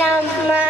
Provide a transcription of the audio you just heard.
নাম মা